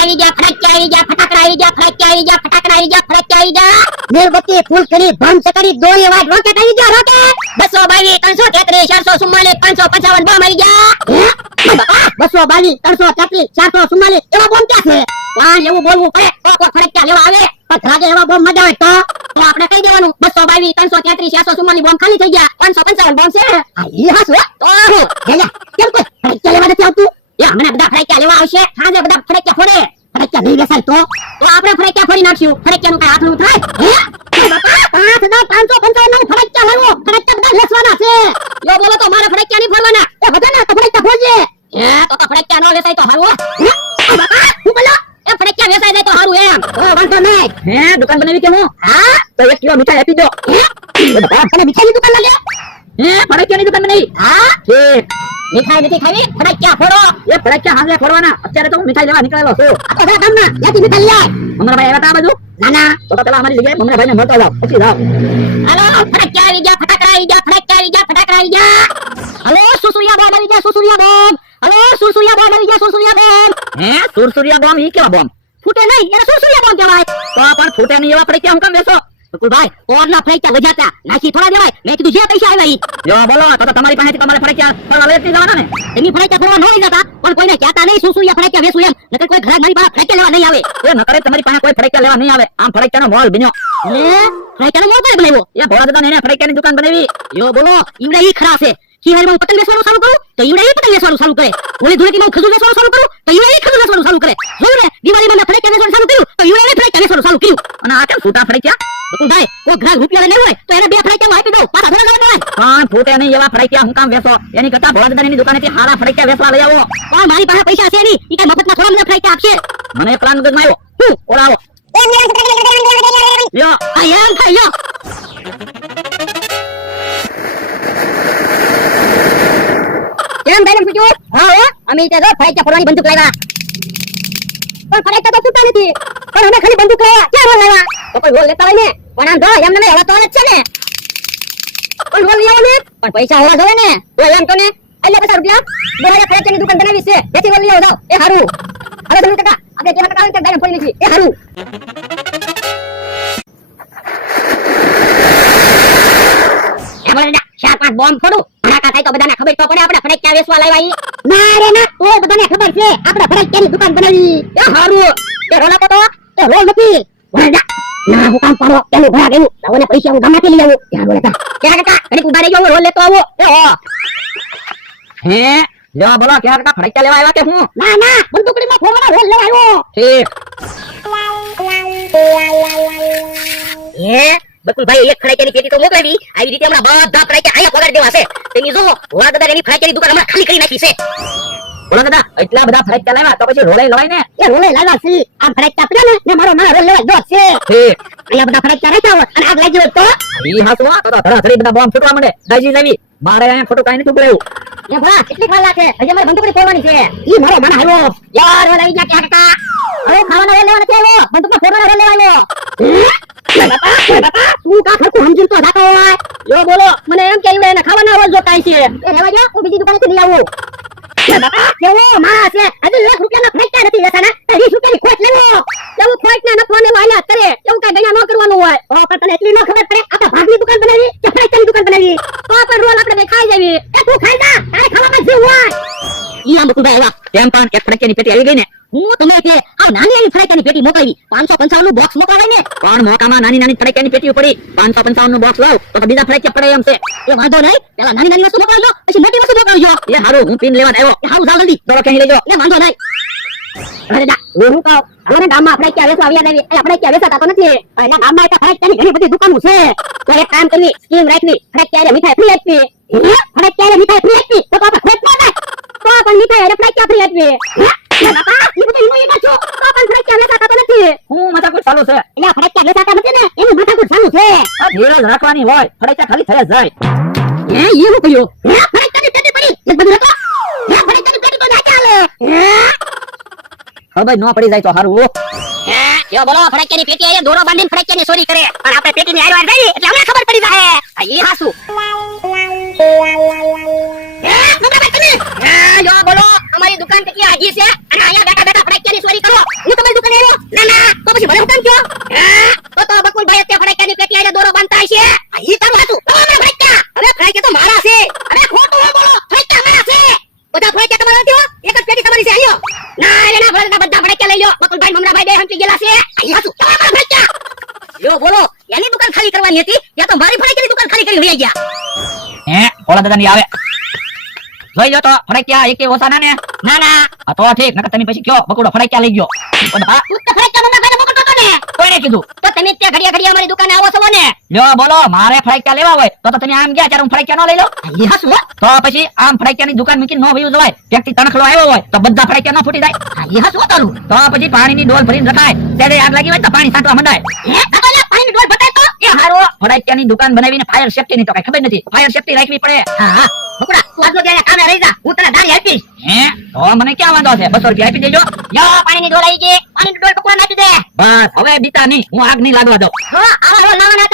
આવી જા, ફટાકડા આવી જા, ફટાકડા આવી જા, ફટાકડા આવી જા, ફટાકડા આવી જા, ફટાકડા આવી જા. મીણબત્તી ફૂલકડી ભમ ચકડી દોરી અવાજ રોકેટ આવી જા, રોકેટ. 222 333 444 555 બોમ્બ આવી જા. 222 333 444 એવા બોમ્બ ક્યાં છે? વાહ એવું બોલવું પડે તો ફટાકડા લેવા આવે. પણ રાગે એવા બોમ્બ મજા આવે તો આપણે કહી દેવાનું 222 333 444 બોમ્બ ખાલી થઈ ગયા, 555 બોમ્બ છે. આ ઈ હાસ હો. તો હું કેમ કોઈ ફટાકડા લેવા નથી આવતું? યા મને બધા ફટાકડા લેવા આવશે, સાંજે બધા ફટાકડા ફોડે. ફટાકડા નહીં વેચાય તો આપણે ફટાકડા ફોડી નાખ્યું. ફટાકડાનું કઈ હાથનું થાય? હે બાપા 5555 નું ફટાકડા લાવો. ફટાકડા બધા વેચવાના છે. યો બોલો તો મારા ફટાકડા નહીં ફોડવાના. એ બધા ના તો ફટાકડા ફોડજે. હે તો ફટાકડા નો વેચાય તો હારું. હે બાપા હું બોલો એ ફટાકડા વેચાઈ જાય તો હારું એમ. ઓ વાંધો નહીં. હે દુકાન બનાવી કે હું? હા તો 1 કિલો મીઠાઈ આપી દો. હે બાપા તને મીઠાઈની દુકાન લાગે? હે ફટાકડાની દુકાન બનાવી? હા ઠીક. મીઠાઈ નથી ખાવી, ફટાકડા ફોડો. એ ફટાકડા હાંગે ફોડવાના. અત્યારે તો હું મીઠાઈ લેવા નીકળેલો છું. આ તો ગામમાં ત્યાંથી મીઠાઈ લઈ આય. મમરા ભાઈ આવ્યા તા બાજુ? ના ના તો પેલા અમારી જગ્યાએ મમરા ભાઈને મળતા જાવ, પછી જાવ. હાલો ફટાકડા આવી જા, ફટાકડા આવી જા, ફટાકડા આવી જા, ફટાકડા આવી જા. હાલો સુસુરિયા બોમ્બ આવી જા, સુસુરિયા બોમ્બ. હાલો સુસુરિયા બોમ્બ આવી જા, સુસુરિયા બોમ્બ. હે સુસુરિયા બોમ્બ ઈ કેવા બોમ્બ? ફૂટે નહીં એને સુસુરિયા બોમ્બ કહેવાય. તો પણ ફૂટે નહીં એવા ફટાકડા હું કેમ વેચો? ભાઈ ઓરના ફટાકડા વજાતા નાખી થોડા દેવાય. મેં કીધું જે પૈસા આવ્યા ઈ. જો બોલો તો તમારી પાસેથી તમારે ફટાકડા ફરવા લેતી જવાના ને? એની ફટાકડા ફરવા ન લઈ જતા, પણ કોઈને કહેતા નહીં સુસુરિયા ફટાકડા વેચું એમ. નકર કોઈ ઘરાક મારી પાસે ફટાકડા લેવા નહીં આવે. એ નકરે તમારી પાસે કોઈ ફટાકડા લેવા નહીં આવે. આમ ફટાકડાનો મોલ બન્યો. ફટાકડાનો મોલ કોઈ બનાવ્યો? એ ભોળા દાદા એને ફટાકડાની દુકાન બનાવી. યો બોલો ઈવડા ઈ ખરા છે. ખીવારમાં પતંગ વેચવાનું ચાલુ કરું તો ઈવડા ઈ પતંગ વેચવાનું ચાલુ કરે. ઓલી ધૂળેટીમાં ખજૂર વેચવાનું ચાલુ કરું તો ઈવડા ઈ ખજૂર વેચવાનું ચાલુ કરે. જોઉં ને દિવાળીમાં મેં ફટાકડા વેચવાનું ચાલુ કર્યું તો ઈવડા ઈ ફટાકડા વેચવાનું ચાલુ કર્યું. અને આ કેમ ફૂટા ફટાકડા? ભાઈ કોઈ ગ્રાહક રૂપિયા નહીં હોય તો એને 2 ફટાકડા આપી દઉં, પાછા ઘરે લેવા દેવાય. પણ ફૂટે નહીં એવા ફટાકડા હું કામ વેચો? એની કરતા ભોળા દાદાની દુકાનેથી હારા ફટાકડા વેચવા લઈ આવો. પણ મારી પાસે પૈસા છે નહીં, ઈ કઈ મફતમાં થોડા મને ફટાકડા આપશે. મને પ્લાન મગજમાં આવ્યો. હું ઓળાવો યો આ યાર ખાઈ યો. કેમ બેલેન્સ બીજું? હા હો અમે તે જો ફટાકડા ફોડવાની બંદૂક લાવ્યા. પણ ફટાકડા તો ફૂટતા નથી. પણ અમે ખાલી બંદૂક લાવ્યા. ક્યાં રોલ લાવ્યા? તો કોઈ રોલ લેતા હોય ને. પણ આમ જો એમ ને હવા તો જ છે ને. પણ રોલ લઈ આવો ને. પણ પૈસા હોવા જોઈએ ને. તો એમ તો ને એટલે 50 રૂપિયા બોલાયા ફટાકડાની દુકાન બનાવી છે. જેથી રોલ લઈ આવો જાવ. એ હારું. હવે તમે કાકા આપણે કેવા કાકા આવે કે બેલેન્સ ફોડી નથી. એ હારું. એ બોલે 4-5 બોમ્બ ફોડું. ફટાકા થાય તો બધાને ખબર તો પડે આપણે ફટાકડા વેચવા લાવ્યા ઈ. ના રે ના તો બધાને ખબર છે આપણે ફટાકડાની દુકાન બનાવી. એ હારું. એ રોલ આપો તો. એ રોલ નથી. વળડા ના હું કામ પાડો એનું ઘર ગયું. લાવોને પૈસા હું ગામમાંથી લઈ આવું. યાર બોલે તા. કે કાકા ઘડી ઉભા રહી જાવ રોલ લેતો આવો. એ હો. હે લ્યો બોલો કે કાકા ફટાકડા લેવા આવ્યા કે હું? ના ના બંદૂકડીમાં ફોડવાના રોલ લેવા આવ્યો. ઠીક. બકુલભાઈ એક ફટાકડાની પેટી તો મોકલાવી. આવી રીતે હમણાં બધા ફટાકડા અહીંયા પગાર દેવા છે. તેની જો ભોળા દાદા એની ફટાકડાની દુકાન હમણાં ખાલી કરી નાખી છે. ભોળા દાદા એટલા બધા ફટાકડા લાવ્યા તો પછી રોલે લવાય ને? એ રોલે લાવ્યા છે. આમ ફટાકડા પડ્યા ને મારો રોલ લેવા દો છે. ઠીક. અહીંયા બધા ફટાકડા રાખ્યા હોય અને આગ લાગી હોય તો ઈ હાસો તો ધડાધડી બધા બોમ્બ ફૂટવા માંડે. દાજી લાવી મારે અહીંયા ખોટું કાઈ નથી ઉભરાયું. એ ભલા કેટલી વાર લાગે? હજી મારે બંદૂકડી ફોડવાની છે. ઈ મારો મને આવ્યો યાર રોલ આવી ગયા કે કાકા. હવે ખાવાનો રોલ લેવા નથી આવ્યો, બંદૂકમાં ફોડવાનો રોલ લેવા આવ્યો. બાપા તું કા ખરખું સમજીને તો જાતો હોય. યો બોલો મને એમ કે એને ખાવાના રોલ જોતાય છે. એ રેવા જો હું બીજી દુકાનેથી લઈ આવું. બાપા કેવો માણસ છે. હજી 1 રૂપિયાના ફટાકડા નથી વેચાના. 20 રૂપિયાની ખોટ લેવો. એવું ખોટ ને નફો ને વાયલા કરે. એવું કઈ ગણ્યા ન કરવાનું હોય. ઓ પણ તને એટલી ન ખબર પડે આપણે ભાગની દુકાન બનાવી કે ફટાકડાની દુકાન બનાવી? તો પણ રોલ આપણે ખાઈ જાવી. એ તું ખાઈ જા. તારે ખાવામાં જીવ હોય. ઈ આમ બકુભાઈ આવા તેમ પણ એક ફટાકડાની પેટી આવી ગઈ ને. હું તમે કે આ નાની નાની ફટાકડાની પેટી મોકલાવી 555 નું બોક્સ મોકલાવાય ને. પણ મોકામાં નાની નાની ફટાકડાની પેટીઓ પડી 555 નું બોક્સ લાવ તો બીજા ફટાકડા પડે એમ છે. એ વાંધો નહીં પેલા નાની નાની વસ્તુ મોકલાવજો પછી મોટી વસ્તુ મોકલાવજો. એ હારું હું પીન લેવા આવ્યો. એ હારું જાવ જલ્દી દોરો ક્યાં લેજો. એ વાંધો નહીં. અરે દા હું કહું હવે ગામમાં ફટાકડા વેચવા આવ્યા નથી. એ ફટાકડા વેચાતા તો નથી. એના ગામમાં એક ફટાકડાની ઘણી બધી દુકાનો છે. તો એક કામ કરવી સ્કીમ રાખવી ફટાકડા મીઠાઈ ફ્રી આપવી. ફટાકડા મીઠાઈ ફ્રી આપવી તો આપણે ખોટ ન થાય. તો પણ મીઠાઈ અને ફટાકડા ફ્રી આપવી. બાપા ઈ બધું ઈનો એક છો. તો પણ ફટાકડા વેચાતા તો નથી. હું માથાકૂટ ચાલુ છે. એટલે ફટાકડા વેચાતા નથી ને એની માથાકૂટ ચાલુ છે. આ ધીરજ રાખવાની હોય ફટાકડા ખાલી થઈ જાય. એ એવું કયો? હે ફટાકડાની પેટી પડી એક બધું હતો. હે ફટાકડાની પેટી તો ના ચાલે. ખબર ન પડી જાય તો હારું. હે યો બોલો ફટાકડાની પેટી આયા દોરો બાંધીને ફટાકડાની ચોરી કરે. પણ આપણે પેટીની હારવાર ગઈ એટલે અમને ખબર પડી જાય. આ ઈ હાસુ. હે યો બોલો અમારી દુકાન કેટલી આજી છે અને અહીંયા બેઠા બેઠા ફટાકડાની ચોરી કરો. હું ડોલના બધા ફટાકડા લઈ લ્યો. બકુલભાઈ મમરાભાઈ બે હંચી ગયેલા છે. અહીં હાસુ કેવા મારા ફટાકડા લ્યો બોલો. એની દુકાન ખાલી કરવાની હતી ત્યાં તો મારી ફટાકડાની દુકાન ખાલી કરી વહી ગયા. ભોળા દાદા ની આવે જોઈ લો તો ફટાકડા એકે ઓછા ના ને. ના ના આ તો ઠીક નકર તમે પછી કયો બકુડો ફટાકડા લઈ ગયો. પણ હા તું તો ફટાકડા મમરાભાઈને મોકલતો હતો ને. કોઈને કીધું તો તમે ત્યાં ઘડિયા ઘડિયા અમારી દુકાને આવો છો ને. લ્યો બોલો મારે ફટાકડા લેવા હોય તો તમે આમ ગયા ત્યારે હું ફટાકડા ન લઈ લો. અહીં હાસુ તો પછી આમ ફટાકડાની દુકાન મૂકીને નો વયું જવાય. વ્યક્તિ તણખલો આવ્યો હોય તો બધા ફટાકડા ન ફૂટી જાય. અહીં હાસુ તારું. તો પછી પાણીની ડોલ ભરીને રખાય ત્યારે આગ લાગી હોય તો પાણી છાંટવા મંડાય. કાકા પાણીની ડોલ બતાય તો. એ હારો ફટાકડાની દુકાન બનાવીને ફાયર સેફ્ટી ની તો કઈ ખબર નથી. ફાયર સેફ્ટી રાખવી પડે. હા હા બકુડા તું આજનો ત્યાં કામે રહી જા. હું તને દાડી આપીશ. તો મને ક્યાં વાંધો છે 200 રૂપિયા આપી દેજો. યો પાણીની ડોલ આવી ગઈ. પાણીની ડોલ પકવા નાખી દે. બસ હવે બીતા નહીં હું આગ નહીં લાગવા દઉં. હા આવા નવા